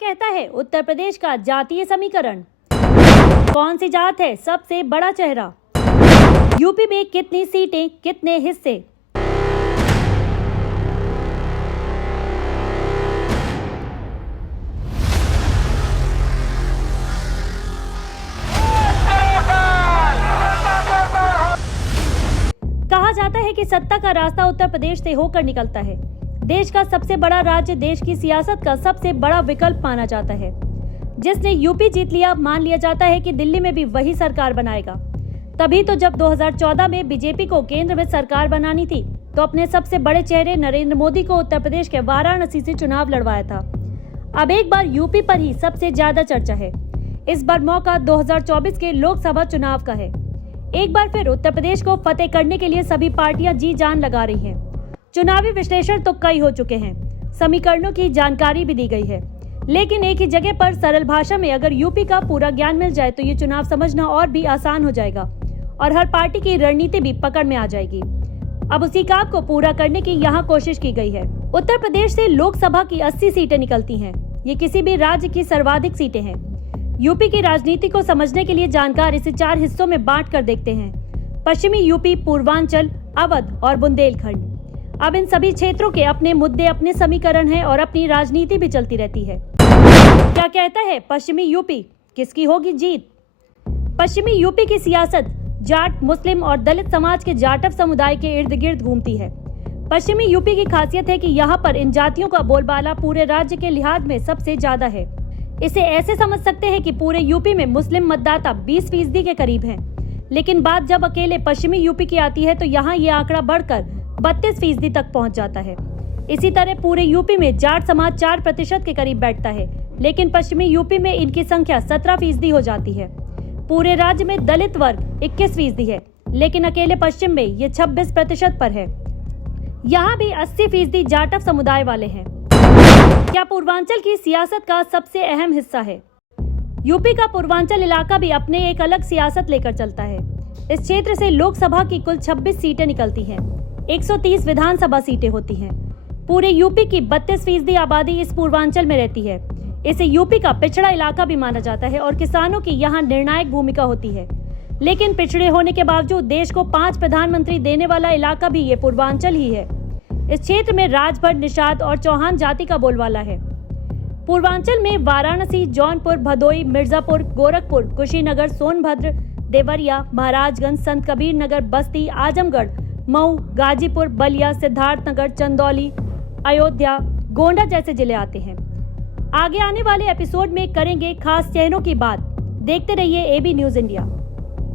कहता है उत्तर प्रदेश का जातीय समीकरण? कौन सी जात है सबसे बड़ा चेहरा? यूपी में कितनी सीटें, कितने हिस्से? कहा जाता है कि सत्ता का रास्ता उत्तर प्रदेश से होकर निकलता है। देश का सबसे बड़ा राज्य, देश की सियासत का सबसे बड़ा विकल्प माना जाता है। जिसने यूपी जीत लिया, मान लिया जाता है कि दिल्ली में भी वही सरकार बनाएगा। तभी तो जब 2014 में बीजेपी को केंद्र में सरकार बनानी थी, तो अपने सबसे बड़े चेहरे नरेंद्र मोदी को उत्तर प्रदेश के वाराणसी से चुनाव लड़वाया था। अब एक बार यूपी पर ही सबसे ज्यादा चर्चा है। इस बार मौका 2024 के लोकसभा चुनाव का है। एक बार फिर उत्तर प्रदेश को फतेह करने के लिए सभी पार्टियां जी जान लगा रही हैं। चुनावी विश्लेषण तो कई हो चुके हैं, समीकरणों की जानकारी भी दी गई है, लेकिन एक ही जगह पर सरल भाषा में अगर यूपी का पूरा ज्ञान मिल जाए तो ये चुनाव समझना और भी आसान हो जाएगा और हर पार्टी की रणनीति भी पकड़ में आ जाएगी। अब उसी काम को पूरा करने की यहाँ कोशिश की गई है। उत्तर प्रदेश से लोकसभा की 80 सीटें निकलती हैं। ये किसी भी राज्य की सर्वाधिक सीटें हैं। यूपी की राजनीति को समझने के लिए जानकार इसे 4 हिस्सों में बांट कर देखते हैं: पश्चिमी यूपी, पूर्वांचल, अवध और बुंदेलखंड। अब इन सभी क्षेत्रों के अपने मुद्दे, अपने समीकरण हैं और अपनी राजनीति भी चलती रहती है। क्या कहता है पश्चिमी यूपी? किसकी होगी जीत? पश्चिमी यूपी की सियासत जाट, मुस्लिम और दलित समाज के जाटव समुदाय के इर्द गिर्द घूमती है। पश्चिमी यूपी की खासियत है कि यहाँ पर इन जातियों का बोलबाला पूरे राज्य के लिहाज में सबसे ज्यादा है। इसे ऐसे समझ सकते हैं कि पूरे यूपी में मुस्लिम मतदाता 20% के करीब हैं। लेकिन बात जब अकेले पश्चिमी यूपी की आती है तो यहाँ ये आंकड़ा बढ़कर 32% तक पहुँच जाता है। इसी तरह पूरे यूपी में जाट समाज 4% के करीब बैठता है, लेकिन पश्चिमी यूपी में इनकी संख्या 17% हो जाती है। पूरे राज्य में दलित वर्ग 21% है, लेकिन अकेले पश्चिम में ये 26% पर है। यहाँ भी 80% जाटव समुदाय वाले हैं। क्या पूर्वांचल की सियासत का सबसे अहम हिस्सा है? यूपी का पूर्वांचल इलाका भी अपने एक अलग सियासत लेकर चलता है। इस क्षेत्र से लोकसभा की कुल 26 सीटें निकलती हैं। 130 विधानसभा सीटें होती हैं। पूरे यूपी की 32% आबादी इस पूर्वांचल में रहती है। इसे यूपी का पिछड़ा इलाका भी माना जाता है और किसानों की यहाँ निर्णायक भूमिका होती है। लेकिन पिछड़े होने के बावजूद देश को 5 प्रधानमंत्री देने वाला इलाका भी ये पूर्वांचल ही है। इस क्षेत्र में राजभर, निषाद और चौहान जाति का बोलबाला है। पूर्वांचल में वाराणसी, जौनपुर, भदोई, मिर्जापुर, गोरखपुर, कुशीनगर, सोनभद्र, देवरिया, महाराजगंज, संत कबीर नगर, बस्ती, आजमगढ़, मऊ, गाजीपुर, बलिया, सिद्धार्थनगर, चंदौली, अयोध्या, गोंडा जैसे जिले आते हैं। आगे आने वाले एपिसोड में करेंगे खास चेहरों की बात। देखते रहिए AB न्यूज़ इंडिया।